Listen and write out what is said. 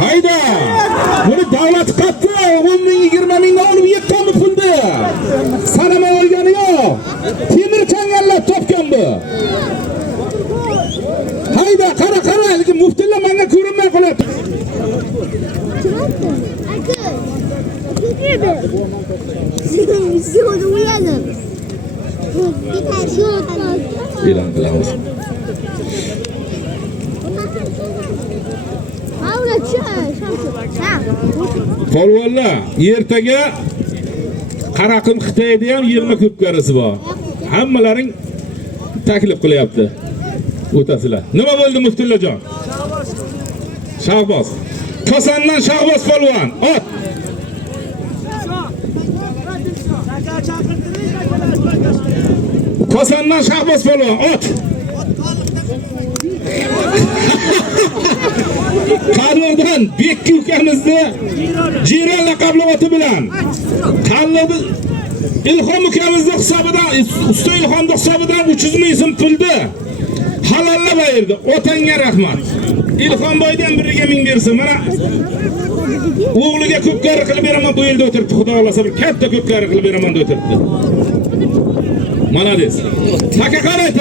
Hayda! Bunu davlat kattı. 10 bin 20 bin olub yetken mi puldu? Sanama olganı yok. Temir çengallab topgan bu. Hayda qara ilgi muftilla menga ko'rinmay qolyapti. E'lon qilamiz. Polvonlar, ertaga Qaraqim Xitoyda ham 20 ko'pkarisi bor. Hammalaring taklif qilyapti. O'tasizlar. Nima bo'ldi Muftillajon? Shahboz. Kosandan Shahboz polvon. Ot. Kosandan Shahboz polvon. Ot. Qarordan Bekki ukamizni Jiron laqabli oti bilan tanladi. Ilhom ukamizni hisobidan, usta Ilhomning hisobidan 300 ming so'm puldi. Halollab berdi. Otangga rahmat. Ilhom boydan biriga ming bersin. Mana o'g'liga ko'pkari qilib beraman bu yerda o'tiribdi. Xudo xolasa bir katta ko'pkari qilib beraman deb o'tiribdi. Malades. Taka qaraydi.